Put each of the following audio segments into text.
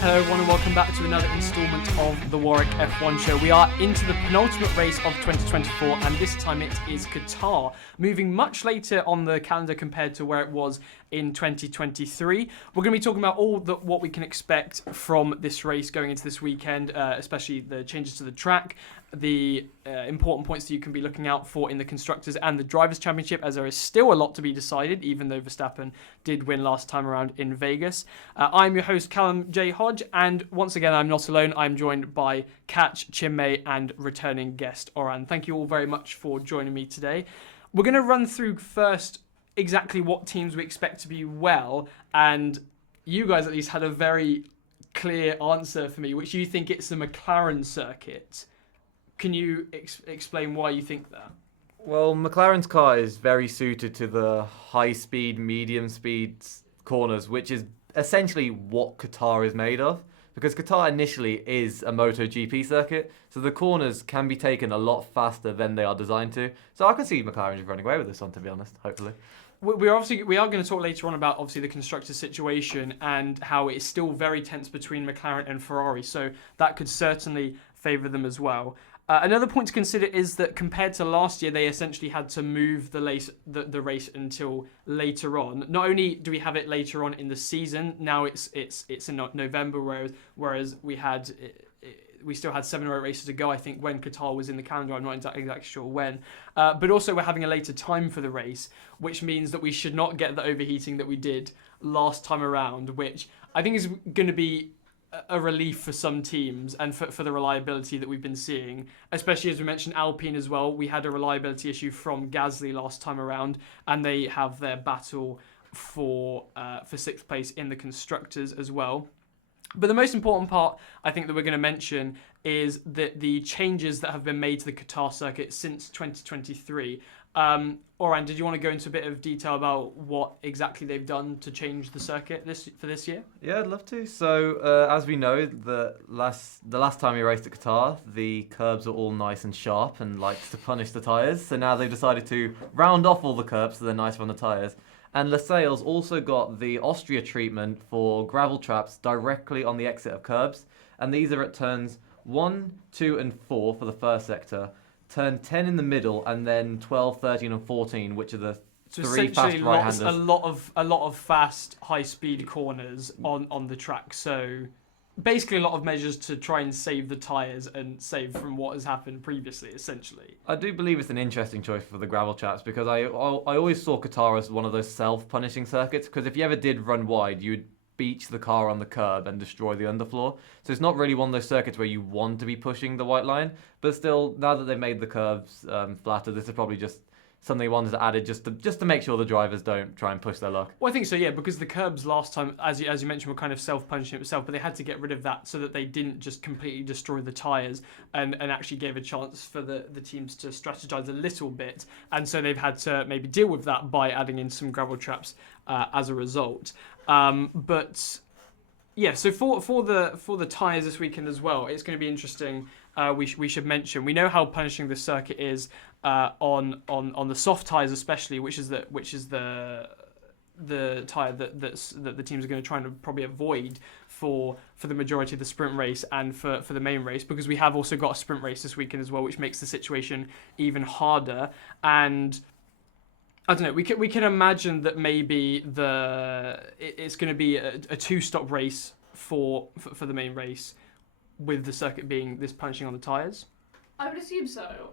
Hello everyone and welcome back to another instalment of the Warwick F1 Show. We are into the penultimate race of 2024 and this time it is Qatar, moving much later on the calendar compared to where it was in 2023. We're going to be talking about what we can expect from this race going into this weekend, especially the changes to the track, the important points that you can be looking out for in the Constructors and the Drivers' Championship, as there is still a lot to be decided, even though Verstappen did win last time around in Vegas. I'm your host, Callum J. Hodge, and once again, I'm not alone. I'm joined by Katch, Chinmay, and returning guest Oran. Thank you all very much for joining me today. We're going to run through first exactly what teams we expect to be well, and you guys at least had a very clear answer for me, which you think it's the McLaren circuit. Can you explain why you think that? Well, McLaren's car is very suited to the high-speed, medium-speed corners, which is essentially what Qatar is made of. Because Qatar initially is a MotoGP circuit, so the corners can be taken a lot faster than they are designed to. So I can see McLaren just running away with this one, to be honest, hopefully. We are going to talk later on about obviously the constructor situation and how it is still very tense between McLaren and Ferrari, so that could certainly favour them as well. Another point to consider is that compared to last year, they essentially had to move the race until later on. Not only do we have it later on in the season, now it's in November, whereas we still had 7 or 8 races to go, I think, when Qatar was in the calendar. I'm not exactly sure when. But also we're having a later time for the race, which means that we should not get the overheating that we did last time around, which I think is going to be a relief for some teams and for the reliability that we've been seeing, especially as we mentioned Alpine as well. We had a reliability issue from Gasly last time around, and they have their battle for 6th place in the Constructors as well. But the most important part, I think, that we're going to mention is that the changes that have been made to the Qatar circuit since 2023. Oran, did you want to go into a bit of detail about what exactly they've done to change the circuit for this year? Yeah, I'd love to. So, as we know, the last time we raced at Qatar, the curbs are all nice and sharp and likes to punish the tyres. So now they've decided to round off all the curbs so they're nicer on the tyres. And Lascelles also got the Austria treatment for gravel traps directly on the exit of curbs. And these are at turns 1, 2 and 4 for the first sector, turn 10 in the middle, and then 12, 13 and 14, which are the three fast right-handers. A lot of fast, high-speed corners on the track. So basically a lot of measures to try and save the tyres and save from what has happened previously, essentially. I do believe it's an interesting choice for the gravel traps because I always saw Qatar as one of those self-punishing circuits, because if you ever did run wide, you would beach the car on the curb and destroy the underfloor. So it's not really one of those circuits where you want to be pushing the white line, but still, now that they've made the curves flatter, this is probably just something they wanted to add just to make sure the drivers don't try and push their luck. Well, I think so, yeah, because the curbs last time, as you mentioned, were kind of self-punishing itself, but they had to get rid of that so that they didn't just completely destroy the tyres and actually gave a chance for the teams to strategize a little bit. And so they've had to maybe deal with that by adding in some gravel traps as a result. But yeah, so for the tyres this weekend as well, it's going to be interesting. We should mention, we know how punishing this circuit is on the soft tyres especially, which is the tyre that the teams are going to try and probably avoid for the majority of the sprint race and for the main race, because we have also got a sprint race this weekend as well, which makes the situation even harder. And I don't know, we can imagine that maybe it's going to be a 2-stop race for the main race, with the circuit being this punishing on the tyres. I would assume so,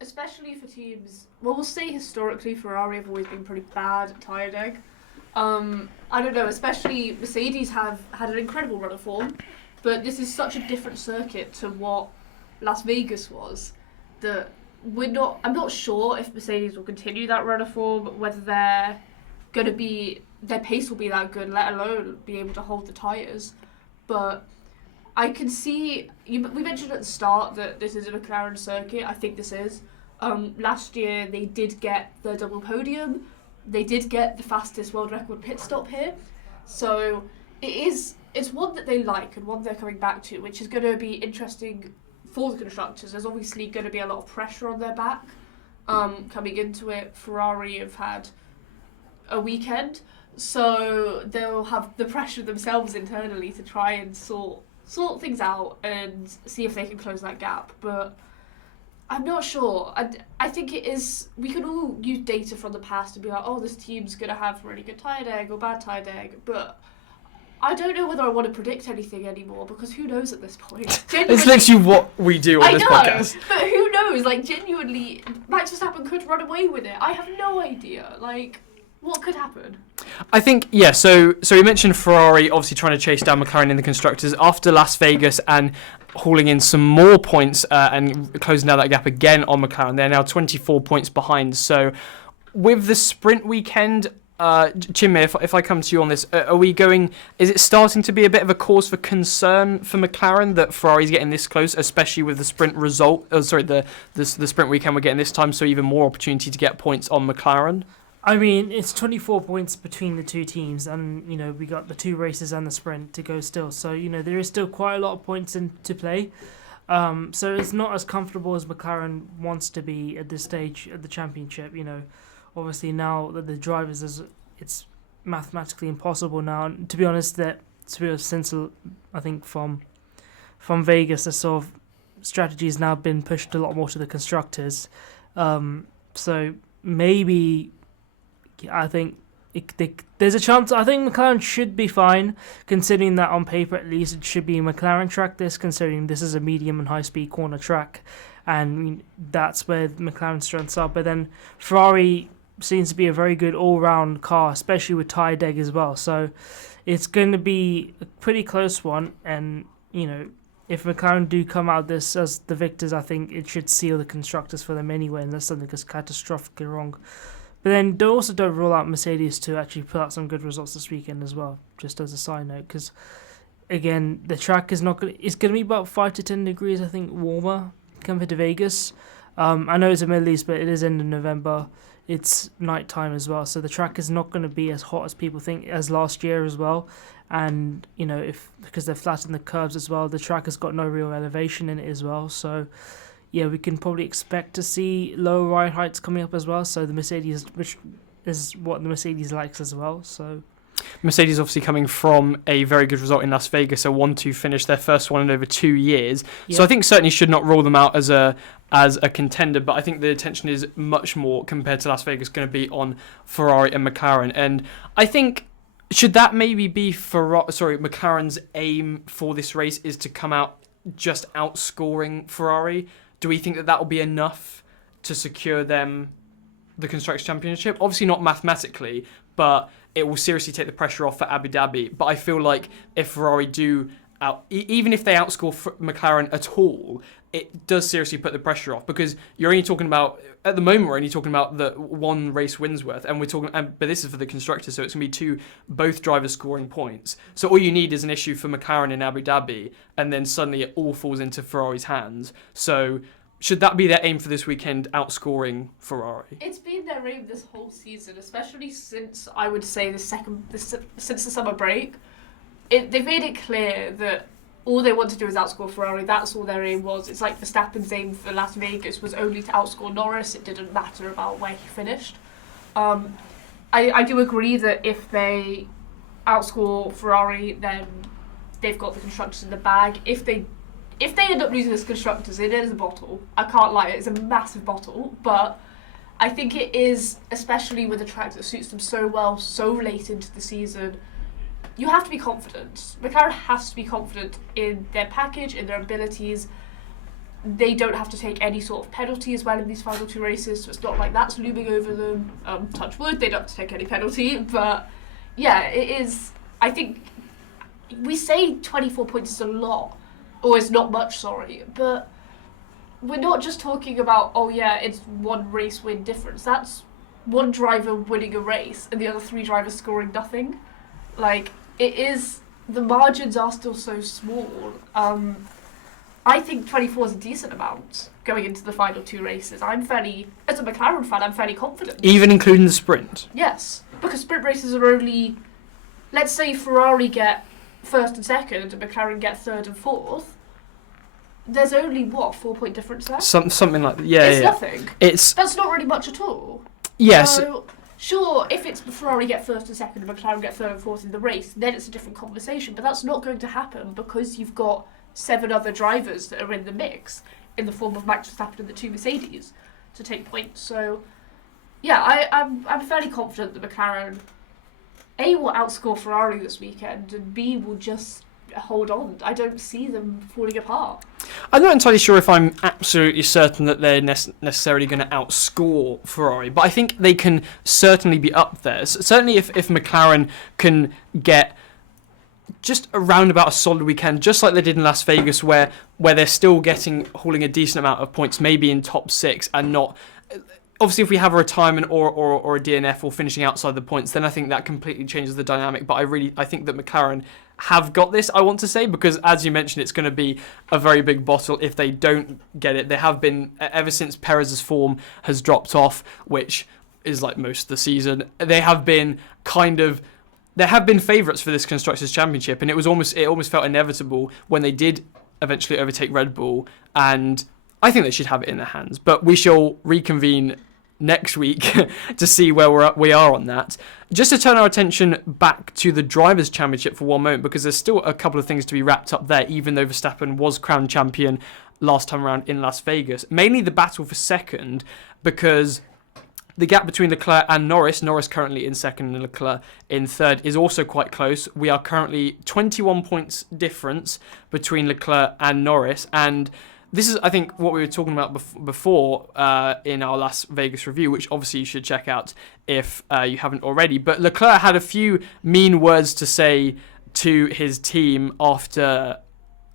especially for teams. Well, we'll say historically Ferrari have always been pretty bad at tyre deg. I don't know, especially Mercedes have had an incredible run of form, but this is such a different circuit to what Las Vegas was that I'm not sure if Mercedes will continue that run of form, whether their pace will be that good, let alone be able to hold the tyres. But I can see, we mentioned at the start that this is a McLaren circuit. I think this is. Last year they did get the double podium. They did get the fastest world record pit stop here. So it's one that they like and one they're coming back to, which is going to be interesting for the constructors. There's obviously going to be a lot of pressure on their back coming into it. Ferrari have had a weekend, so they'll have the pressure themselves internally to try and sort things out and see if they can close that gap. But I'm not sure. I think it is. We can all use data from the past and be like, oh, this team's gonna have really good tyre deg or bad tyre deg, but I don't know whether I want to predict anything anymore, because who knows at this point? It's literally what we do on this podcast. But who knows? Like, genuinely, Max Verstappen could run away with it. I have no idea. Like, what could happen? I think, yeah, so we mentioned Ferrari obviously trying to chase down McLaren in the constructors after Las Vegas and hauling in some more points and closing down that gap again on McLaren. They're now 24 points behind. So with the sprint weekend, Chinmay, if I come to you on this, is it starting to be a bit of a cause for concern for McLaren that Ferrari's getting this close, especially with the sprint result, the sprint weekend we're getting this time, so even more opportunity to get points on McLaren? I mean, it's 24 points between the two teams, and, we got the 2 races and the sprint to go still. So, there is still quite a lot of points to play. So it's not as comfortable as McLaren wants to be at this stage of the championship, Obviously now that the drivers, it's mathematically impossible now. And to be honest, since I think from Vegas, the sort of strategy has now been pushed a lot more to the constructors. So maybe I think there's a chance. I think McLaren should be fine, considering that on paper at least it should be a McLaren track. Considering this is a medium and high speed corner track, and that's where McLaren's strengths are. But then Ferrari seems to be a very good all-round car, especially with tyre deg as well. So it's going to be a pretty close one. And, if McLaren do come out this as the victors, I think it should seal the constructors for them anyway, unless something goes catastrophically wrong. But then they also don't rule out Mercedes to actually put out some good results this weekend as well, just as a side note. Because, again, the track is it's going to be about 5 to 10 degrees, I think, warmer compared to Vegas. I know it's the Middle East, but it is end of November. It's night time as well, so the track is not going to be as hot as people think as last year as well. And because they've flattened the curves as well, the track has got no real elevation in it as well. So yeah, we can probably expect to see low ride heights coming up as well. So the Mercedes, which is what the Mercedes likes as well. So Mercedes obviously coming from a very good result in Las Vegas, a 1-2 finish, their first one in over 2 years. Yeah. So I think certainly should not rule them out as a contender, but I think the attention is much more compared to Las Vegas going to be on Ferrari and McLaren. And I think should that maybe be McLaren's aim for this race is to come out just outscoring Ferrari? Do we think that will be enough to secure them the Constructors' Championship? Obviously not mathematically, but it will seriously take the pressure off for Abu Dhabi. But I feel like if Ferrari do even if they outscore McLaren at all, it does seriously put the pressure off, because you're only talking about, at the moment we're only talking about the 1 race wins worth, and we're talking, but this is for the constructors, so it's going to be both drivers scoring points. So all you need is an issue for McLaren in Abu Dhabi, and then suddenly it all falls into Ferrari's hands. So should that be their aim for this weekend, outscoring Ferrari? It's been their aim this whole season, especially since, I would say, since the summer break. They've made it clear that all they want to do is outscore Ferrari. That's all their aim was. It's like Verstappen's aim for Las Vegas was only to outscore Norris. It didn't matter about where he finished. I do agree that if they outscore Ferrari, then they've got the constructors in the bag. If they end up losing this constructors, it is a bottle. I can't lie, it's a massive bottle. But I think it is, especially with a track that suits them so well, so late into the season. You have to be confident. McLaren has to be confident in their package, in their abilities. They don't have to take any sort of penalty as well in these final 2 races, so it's not like that's looming over them. Touch wood, they don't have to take any penalty. But yeah, it is. I think we say 24 points is a lot, or is not much, sorry, but we're not just talking about, oh yeah, it's 1 race win difference. That's 1 driver winning a race and the other 3 drivers scoring nothing. Like, it is, the margins are still so small. I think 24 is a decent amount going into the final 2 races. As a McLaren fan, I'm fairly confident. Even including the sprint? Yes, because sprint races are only, let's say Ferrari get 1st and 2nd and McLaren get 3rd and 4th. There's only, 4-point difference there? Something like that, yeah. It's nothing. That's not really much at all. Yes. So, Sure, if it's Ferrari get first and second and McLaren get third and fourth in the race, then it's a different conversation. But that's not going to happen because you've got 7 other drivers that are in the mix in the form of Max Verstappen and the 2 Mercedes to take points. So, yeah, I'm fairly confident that McLaren, A, will outscore Ferrari this weekend, and B, will just hold on. I don't see them falling apart. I'm not entirely sure if I'm absolutely certain that they're necessarily going to outscore Ferrari, but I think they can certainly be up there. So certainly if McLaren can get just around about a solid weekend, just like they did in Las Vegas, where they're still hauling a decent amount of points, maybe in top 6, and not... Obviously, if we have a retirement or a DNF or finishing outside the points, then I think that completely changes the dynamic. But I think that McLaren have got this, I want to say, because as you mentioned, it's going to be a very big bottle if they don't get it. They have been, ever since Perez's form has dropped off, which is like most of the season, they have been favourites for this Constructors' Championship, and it almost felt inevitable when they did eventually overtake Red Bull, and I think they should have it in their hands. But we shall reconvene next week to see where we are on that. Just to turn our attention back to the Drivers' Championship for one moment, because there's still a couple of things to be wrapped up there, even though Verstappen was crowned champion last time around in Las Vegas. Mainly the battle for second, because the gap between Leclerc and Norris currently in second and Leclerc in third, is also quite close. We are currently 21 points difference between Leclerc and Norris, and this is, I think, what we were talking about before in our Las Vegas review, which obviously you should check out if you haven't already. But Leclerc had a few mean words to say to his team after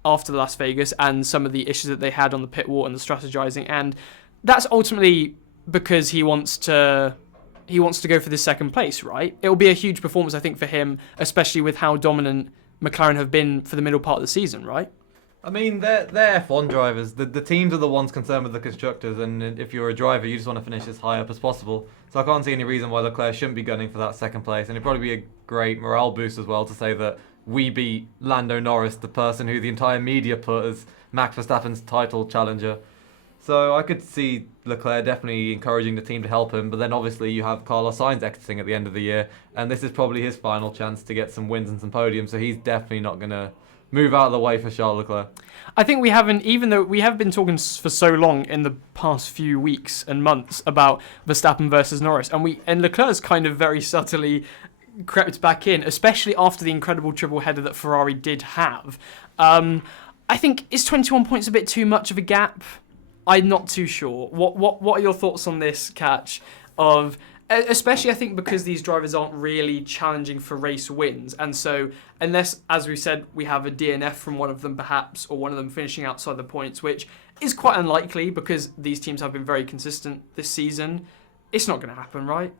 Las Vegas and some of the issues that they had on the pit wall and the strategizing, and that's ultimately because he wants to go for this second place, right? It will be a huge performance, I think, for him, especially with how dominant McLaren have been for the middle part of the season, right? I mean, they're F1 drivers. The teams are the ones concerned with the constructors, and if you're a driver, you just want to finish as high up as possible. So I can't see any reason why Leclerc shouldn't be gunning for that second place, and it'd probably be a great morale boost as well to say that we beat Lando Norris, the person who the entire media put as Max Verstappen's title challenger. So I could see Leclerc definitely encouraging the team to help him, but then obviously you have Carlos Sainz exiting at the end of the year, and this is probably his final chance to get some wins and some podiums, so he's definitely not going to move out of the way for Charles Leclerc. I think we haven't, even though we have been talking for so long in the past few weeks and months about Verstappen versus Norris, and Leclerc's kind of very subtly crept back in, especially after the incredible triple header that Ferrari did have. I think, is 21 points a bit too much of a gap? I'm not too sure. What are your thoughts on this, Katch? Especially, I think, because these drivers aren't really challenging for race wins. And so, unless, as we said, we have a DNF from one of them perhaps, or one of them finishing outside the points, which is quite unlikely because these teams have been very consistent this season, it's not going to happen, right?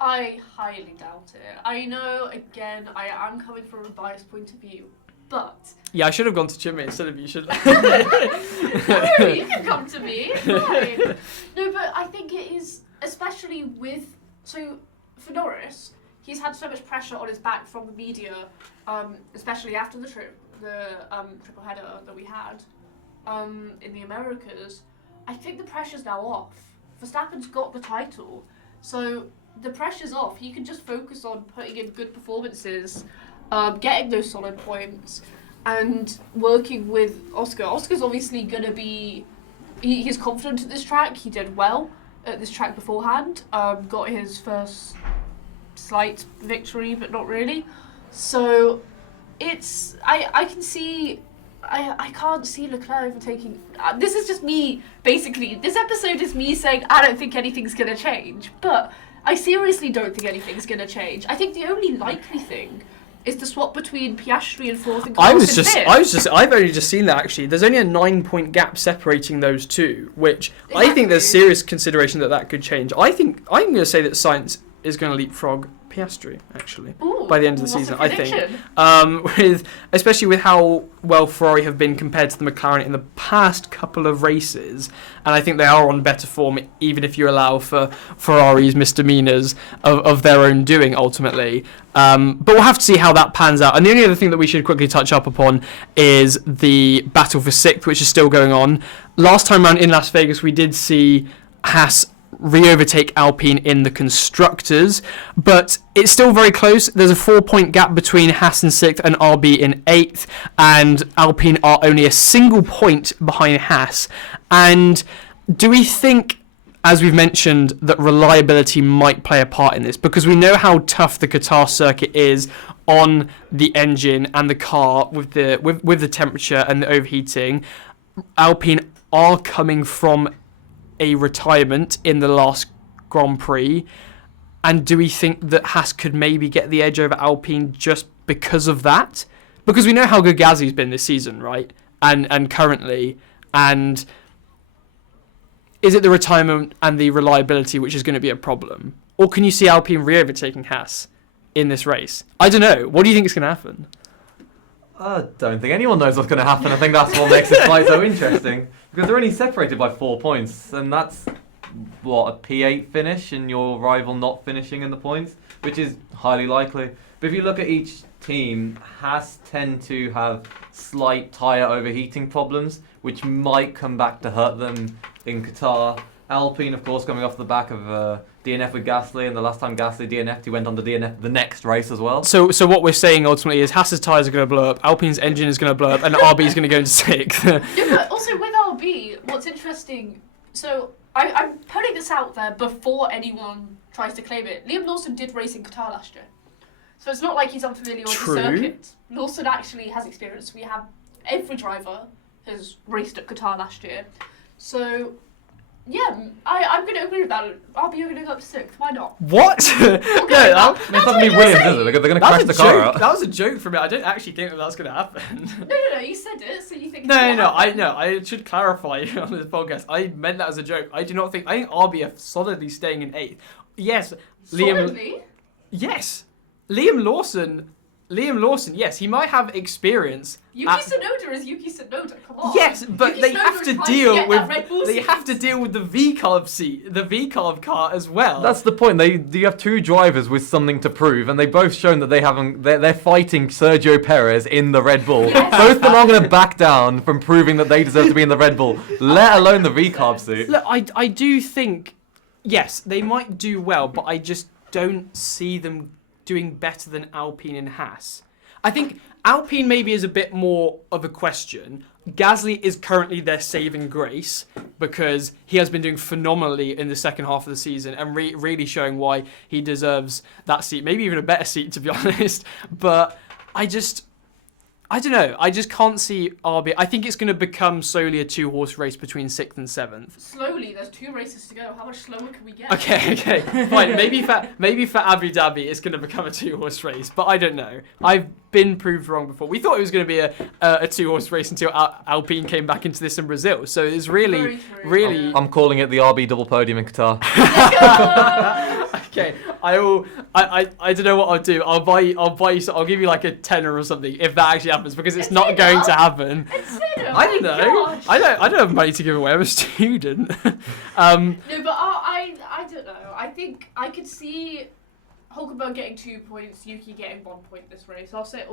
I highly doubt it. I know, again, I am coming from a biased point of view, but... Yeah, I should have gone to Chinmay instead of you, shouldn't I? No, you can come to me. It's fine. No, but I think it is, especially with... So, for Norris, he's had so much pressure on his back from the media, especially after the triple header that we had in the Americas. I think the pressure's now off. Verstappen's got the title, so the pressure's off. He can just focus on putting in good performances, getting those solid points, and working with Oscar. Oscar's obviously going to be... He's confident at this track. He did well at this track beforehand, got his first slight victory, but not really. So it's I can see I can't see Leclerc overtaking. This is just me, basically. This episode is me saying I don't think anything's gonna change, but I seriously don't think anything's gonna change. I think the only likely thing is the swap between Piastri and fourth and Carlos in fifth. I've only just seen that, actually. There's only a 9-point gap separating those two, which I think there's serious consideration that could change. I'm going to say that Sainz is going to leapfrog Piastri, actually, by the end of the season, I think. Especially with how well Ferrari have been compared to the McLaren in the past couple of races, and I think they are on better form, even if you allow for Ferrari's misdemeanours of their own doing, ultimately. But we'll have to see how that pans out. And the only other thing that we should quickly touch up upon is the battle for sixth, which is still going on. Last time around in Las Vegas, we did see Haas re-overtake Alpine in the constructors, but it's still very close. There's a 4-point gap between Haas in 6th and RB in 8th, and Alpine are only a single point behind Haas. And do we think, as we've mentioned, that reliability might play a part in this? Because we know how tough the Qatar circuit is on the engine and the car with the temperature and the overheating. Alpine are coming from a retirement in the last Grand Prix, and do we think that Haas could maybe get the edge over Alpine just because of that? Because we know how good Gasly's been this season, right? And currently, and is it the retirement and the reliability which is going to be a problem? Or can you see Alpine re-overtaking Haas in this race? I don't know. What do you think is going to happen? I don't think anyone knows what's going to happen. I think that's what makes this fight so interesting. Because they're only separated by 4 points. And that's, a P8 finish and your rival not finishing in the points, which is highly likely. But if you look at each team, Haas tend to have slight tyre overheating problems, which might come back to hurt them in Qatar. Alpine, of course, coming off the back of DNF with Gasly, and the last time Gasly DNF'd, he went on to DNF the next race as well. So what we're saying ultimately is Haas's tyres are going to blow up, Alpine's engine is going to blow up, and RB is going to go into 6th. Yeah, but also with RB, what's interesting, so I'm putting this out there before anyone tries to claim it. Liam Lawson did race in Qatar last year. So it's not like he's unfamiliar with the circuit. Lawson actually has experience. We have every driver has raced at Qatar last year. So yeah, I'm going to agree with that. RB are going to go up to 6th. Why not? What? Okay, That's not going to be Williams, is it? They're going to crash the car out. That was a joke from me. I don't actually think that's going to happen. No, you said it, so you think it's I should clarify on this podcast. I meant that as a joke. I think RB are solidly staying in 8th. Yes, solidly? Yes. Liam Lawson, yes, he might have experience. Yuki Tsunoda is Yuki Tsunoda. Come on. Yes, but Yuki they Tsunoda have to is deal trying to with get that Red Bull they have to deal with the VCARB seat, the VCARB car as well. That's the point. You have two drivers with something to prove, and they've both shown that they're fighting Sergio Perez in the Red Bull. Yes. Both of them are going to back down from proving that they deserve to be in the Red Bull, let alone the VCARB seat. Look, I do think, yes, they might do well, but I just don't see them doing better than Alpine and Haas. I think Alpine maybe is a bit more of a question. Gasly is currently their saving grace because he has been doing phenomenally in the second half of the season and really showing why he deserves that seat, maybe even a better seat, to be honest. But I don't know. I just can't see RB. I think it's going to become solely a 2-horse race between 6th and 7th. Slowly, there's 2 races to go. How much slower can we get? Okay, fine. Maybe for Abu Dhabi, it's going to become a 2-horse race, but I don't know. I've been proved wrong before. We thought it was going to be a 2-horse race until Alpine came back into this in Brazil. So it's really. I'm calling it the RB double podium in Qatar. Okay, I will. I don't know what I'll do. I'll buy you. I'll give you like a tenner or something if that actually happens, because it's not going to happen. I don't know. I don't have money to give away. I'm a student. No, but I don't know. I think I could see Hulkenberg getting 2 points, Yuki getting 1 point this race. I'll say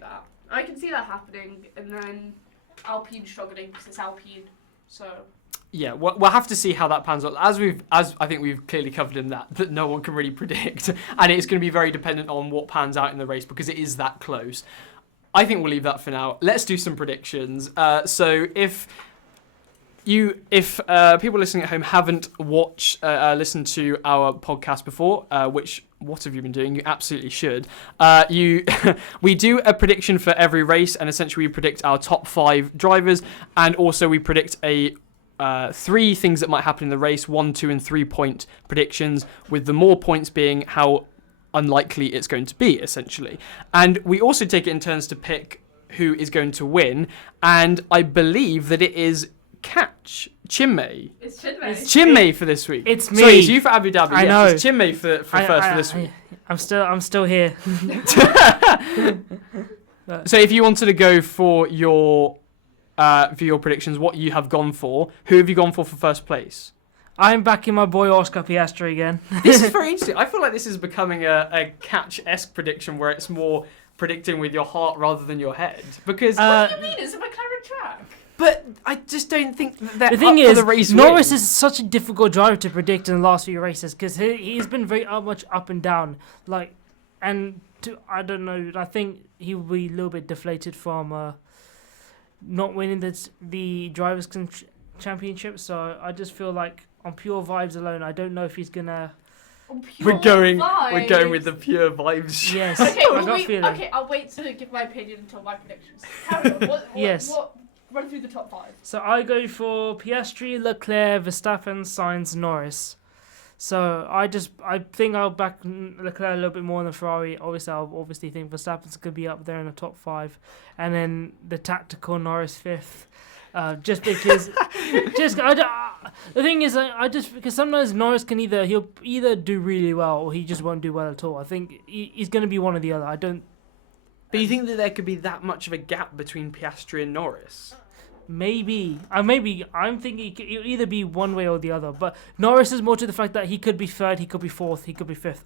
that. I can see that happening, and then Alpine struggling because it's Alpine. So. Yeah, we'll have to see how that pans out. As I think we've clearly covered in that no one can really predict, and it's going to be very dependent on what pans out in the race because it is that close. I think we'll leave that for now. Let's do some predictions. So if people listening at home haven't listened to our podcast before, what have you been doing? You absolutely should. We do a prediction for every race, and essentially we predict our top 5 drivers, and also we predict 3 things that might happen in the race, 1, 2, and 3 point predictions, with the more points being how unlikely it's going to be, essentially. And we also take it in turns to pick who is going to win, and I believe that it is Katch, Chinmay. It's Chinmay. It's Chinmay for this week. It's me. Sorry, it's you for Abu Dhabi. I know. It's Chinmay for this week. I'm still here. So if you wanted to go for your predictions, what you have gone for, who have you gone for first place? I'm backing my boy Oscar Piastri again. This is very interesting. I feel like this is becoming a Catch-esque prediction where it's more predicting with your heart rather than your head. Because what do you mean? It's a McLaren track. But I just don't think they're The thing up for is, the race Norris win. is such a difficult driver to predict in the last few races because he's been very much up and down. I don't know. I think he will be a little bit deflated from not winning the drivers' championship. So I just feel like on pure vibes alone, I don't know if he's gonna. We're going Vibes. with the pure vibes. Yes, Okay, I got a feeling. okay, I'll wait to give my opinion until my predictions. Carry on. Yes. Run through the top 5. So I go for Piastri, Leclerc, Verstappen, Sainz, Norris. So I think I'll back Leclerc a little bit more than Ferrari. Obviously, I'll think Verstappen's going to be up there in the top 5, and then the tactical Norris 5th. Just because, the thing is, because sometimes Norris he'll either do really well or he just won't do well at all. I think he's going to be one or the other. I don't. But you think that there could be that much of a gap between Piastri and Norris? Maybe. I'm thinking it'll either be one way or the other. But Norris is more to the fact that he could be 3rd, he could be 4th, he could be 5th.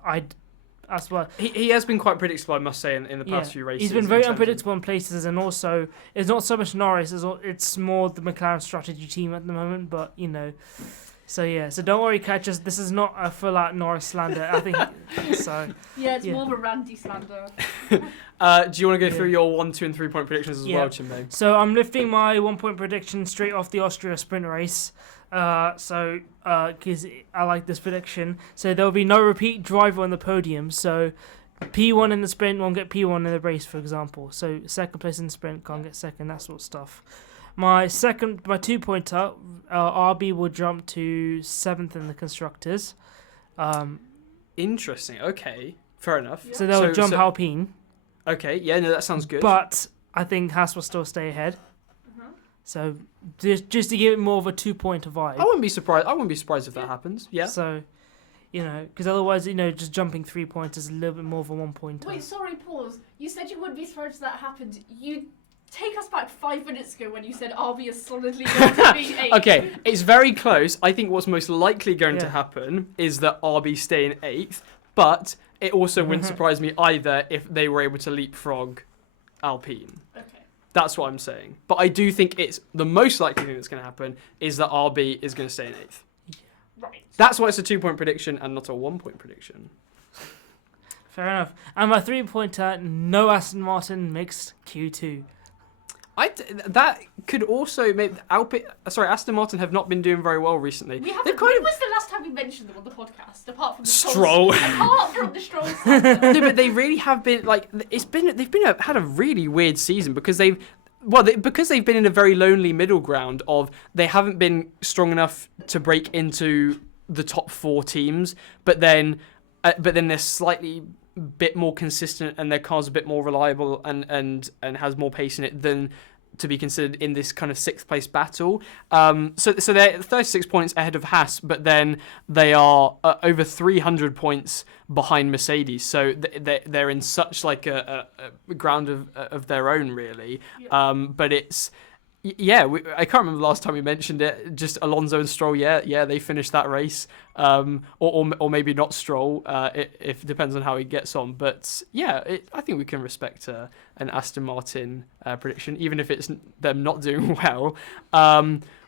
That's what. He has been quite predictable, I must say, in the past few races. He's been very unpredictable in places, and also it's not so much Norris, it's more the McLaren strategy team at the moment. But so yeah. So don't worry, Katch. This is not a full-out Norris slander. I think so. Yeah, it's more of a Randy slander. Do you want to go through your 1, 2, and 3 point predictions as well, Chinmay? So I'm lifting my 1 point prediction straight off the Austria sprint race. Because I like this prediction. So there will be no repeat driver on the podium. So P1 in the sprint won't get P1 in the race, for example. So second place in the sprint can't get second, that sort of stuff. My 2-pointer, RB will jump to 7th in the constructors. Interesting. Okay, fair enough. Yeah. So they'll jump Alpine. Okay, yeah, no, that sounds good. But I think Haas will still stay ahead. So just to give it more of a 2-pointer vibe. I wouldn't be surprised if that happens. Yeah. So, because otherwise, just jumping 3 points is a little bit more of a 1-pointer. Wait, sorry, pause. You said you wouldn't be surprised if that happened. You take us back 5 minutes ago when you said RB is solidly going to be 8. Okay, it's very close. I think what's most likely going to happen is that RB stay in 8th, but it also wouldn't surprise me either if they were able to leapfrog Alpine. Okay. That's what I'm saying. But I do think it's the most likely thing that's going to happen is that RB is going to stay in 8th. Right. That's why it's a 2-point prediction and not a 1-point prediction. Fair enough. And my 3-pointer, no Aston Martin mixed Q2. That could also make Aston Martin have not been doing very well recently. When was the last time we mentioned them on the podcast? Apart from the Stroll. Apart from the Stroll slander. No, but they really have been had a really weird season because they've been in a very lonely middle ground of they haven't been strong enough to break into the top 4 teams, but then they're slightly bit more consistent and their car's a bit more reliable and has more pace in it than to be considered in this kind of 6th place battle. So they're 36 points ahead of Haas, but then they are over 300 points behind Mercedes. So they're in such like a ground of their own, really. Yeah. But it's I can't remember the last time we mentioned it. Just Alonso and Stroll. Yeah, they finished that race. Or maybe not Stroll. It depends on how he gets on. But yeah, I think we can respect an Aston Martin prediction, even if it's them not doing well.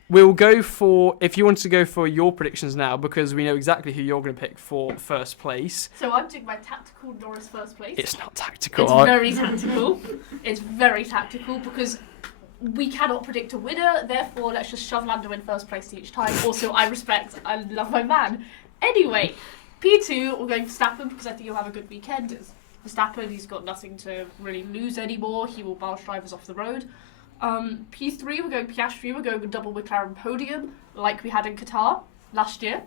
We'll go for, if you want to go for your predictions now, because we know exactly who you're going to pick for first place. So I'm doing my tactical Norris first place. It's not tactical. It's very tactical. It's very tactical because we cannot predict a winner, therefore let's just shove Lando in first place each time. Also, I love my man. Anyway, P2, we're going Verstappen because I think he'll have a good weekend. It's Verstappen, he's got nothing to really lose anymore. He will bounce drivers off the road. P3, we're going Piastri, we're going a double McLaren podium like we had in Qatar last year.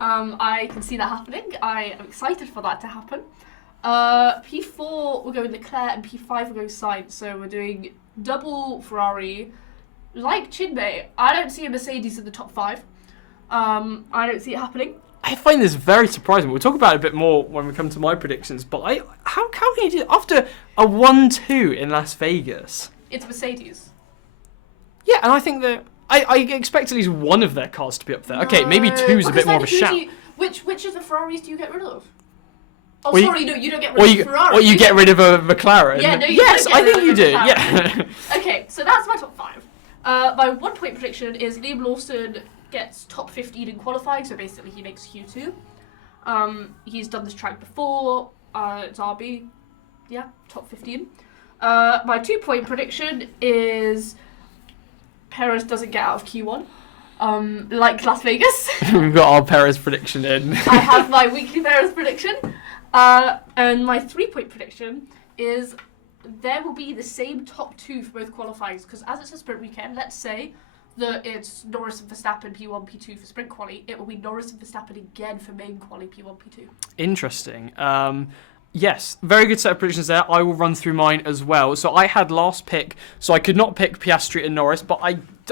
I can see that happening. I am excited for that to happen. P4, we're going Leclerc, and P5, we're going Sainz. So we're doing double Ferrari. Like Chinmay, I don't see a Mercedes in the top 5. I don't see it happening. I find this very surprising. We'll talk about it a bit more when we come to my predictions. But how can you do it after a 1-2 in Las Vegas? It's Mercedes. Yeah, and I think that I expect at least one of their cars to be up there. Okay, maybe 2's a bit more of a shout. Which of the Ferraris do you get rid of? Oh, Or you- sorry, no, you don't get rid of the Ferrari. Or you get rid of a McLaren. Yeah, no, you yes, don't get I think rid you of do. a McLaren. Yeah. Okay, so that's my top 5. My 1 point prediction is Liam Lawson gets top 15 in qualifying, so basically he makes Q2. He's done this track before. It's RB. Yeah, top 15. My 2 point prediction is Perez doesn't get out of Q1. Like Las Vegas. We've got our Perez prediction in. I have my weekly Perez prediction. And my 3 point prediction is there will be the same top 2 for both qualifiers, because as it's a sprint weekend, let's say that it's Norris and Verstappen P1, P2 for sprint quali, it will be Norris and Verstappen again for main quali P1, P2. Interesting. Yes, very good set of predictions there. I will run through mine as well. So I had last pick, so I could not pick Piastri and Norris, but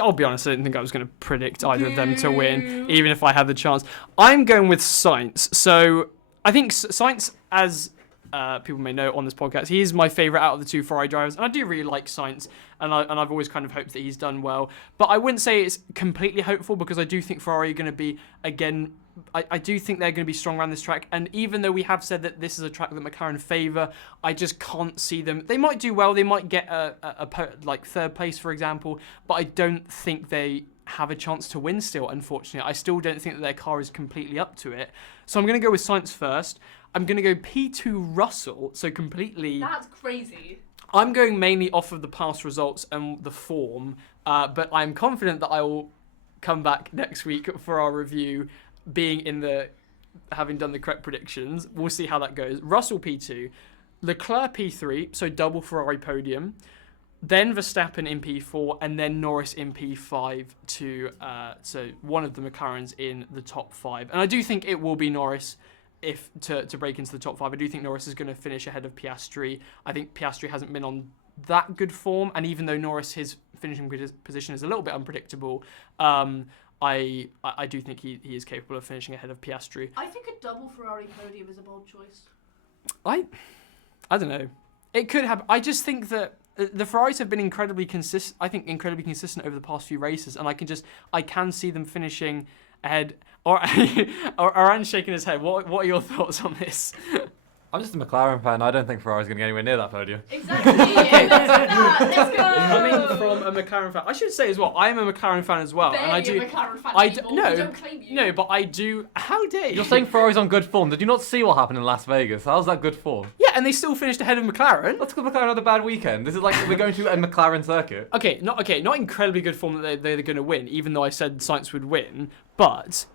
I'll be honest, I didn't think I was going to predict either of them to win, even if I had the chance. I'm going with Sainz. So I think Sainz, as people may know on this podcast, he is my favourite out of the 2 Ferrari drivers, and I do really like Sainz, and I've always kind of hoped that he's done well. But I wouldn't say it's completely hopeful, because I do think Ferrari are going to be, again, I do think they're going to be strong around this track, and even though we have said that this is a track that McLaren favour, I just can't see them. They might do well, they might get like 3rd place, for example, but I don't think they have a chance to win still, unfortunately. I still don't think that their car is completely up to it. So I'm going to go with Sainz first. I'm going to go P2 Russell, so completely... That's crazy. I'm going mainly off of the past results and the form, but I'm confident that I will come back next week for our review, having done the correct predictions. We'll see how that goes. Russell P2, Leclerc P3, so double Ferrari podium, then Verstappen in P4, and then Norris in P5 so one of the McLarens in the top 5. And I do think it will be Norris to break into the top 5. I do think Norris is going to finish ahead of Piastri. I think Piastri hasn't been on that good form, and even though Norris, his finishing position is a little bit unpredictable, I do think he is capable of finishing ahead of Piastri. I think a double Ferrari podium is a bold choice. I don't know. It could happen. I just think that the Ferraris have been incredibly consistent over the past few races, and I can see them finishing ahead. Oran's shaking his head. What are your thoughts on this? I'm just a McLaren fan. I don't think Ferrari's going to get anywhere near that podium. Exactly. Let's go. Coming from a McLaren fan, I should say as well, I am a McLaren fan as well. Barely and I do. A McLaren fan I anymore. no, We don't claim you. no, but I do. How dare you? You're saying Ferrari's on good form. Did you not see what happened in Las Vegas? How's that good form? Yeah, and they still finished ahead of McLaren. Let's go McLaren had a bad weekend. This is like we're going to a McLaren circuit. Not incredibly good form that they're going to win, even though I said Sainz would win, but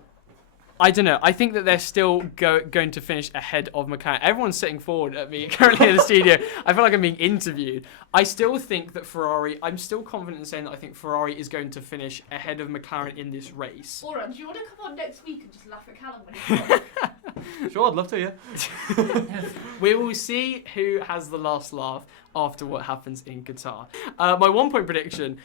I don't know. I think that they're still going to finish ahead of McLaren. Everyone's sitting forward at me currently in the studio. I feel like I'm being interviewed. I still think that I'm still confident in saying that I think Ferrari is going to finish ahead of McLaren in this race. Oran, do you want to come on next week and just laugh at Callum when he's wrong? Sure, I'd love to, yeah. We will see who has the last laugh after what happens in Qatar. My 1 point prediction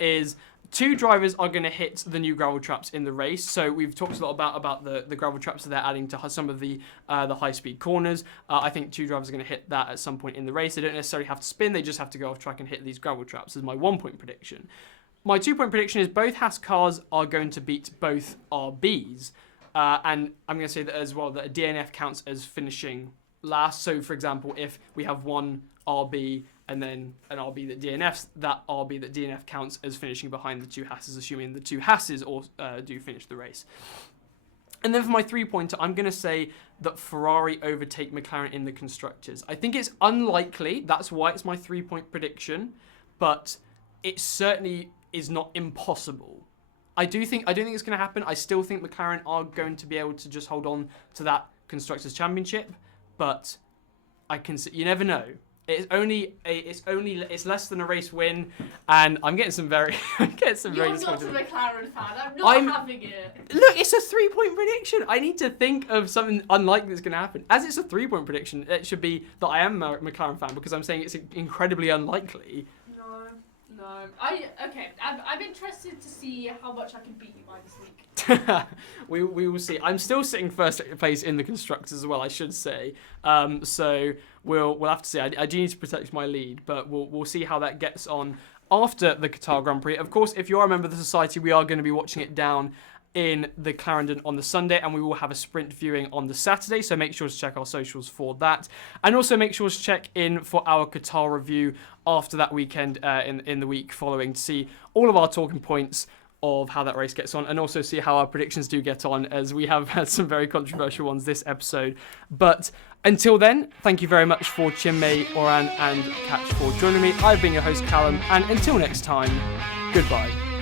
is 2 drivers are going to hit the new gravel traps in the race. So we've talked a lot about the gravel traps that they're adding to some of the high-speed corners. I think 2 drivers are going to hit that at some point in the race. They don't necessarily have to spin. They just have to go off track and hit these gravel traps is my 1 point prediction. My 2 point prediction is both Haas cars are going to beat both RBs. And I'm going to say that as well, that a DNF counts as finishing last. So, for example, if we have one RB and then an RB that DNFs, that RB that DNF counts as finishing behind the 2 Haas's, assuming the 2 Haas's do finish the race. And then for my 3-pointer, I'm going to say that Ferrari overtake McLaren in the constructors. I think it's unlikely. That's why it's my 3-point prediction. But it certainly is not impossible. I don't think it's going to happen. I still think McLaren are going to be able to just hold on to that Constructors' Championship, but you never know. It's less than a race win, and I'm getting some very You're not a McLaren fan. I'm not having it. Look, it's a 3-point prediction. I need to think of something unlikely that's going to happen. As it's a 3-point prediction, it should be that I am a McLaren fan because I'm saying it's incredibly unlikely. No. I'm interested to see how much I can beat you by this week. we will see. I'm still sitting first place in the constructors as well, I should say. So we'll have to see. I do need to protect my lead, but we'll see how that gets on after the Qatar Grand Prix. Of course, if you are a member of the society, we are going to be watching it down in the Clarendon on the Sunday, and we will have a sprint viewing on the Saturday, so make sure to check our socials for that. And also make sure to check in for our Qatar review after that weekend in the week following to see all of our talking points of how that race gets on, and also see how our predictions do get on, as we have had some very controversial ones this episode. But until then, thank you very much for Chinmay, Oran and Katch for joining me. I've been your host, Callum, and until next time, goodbye.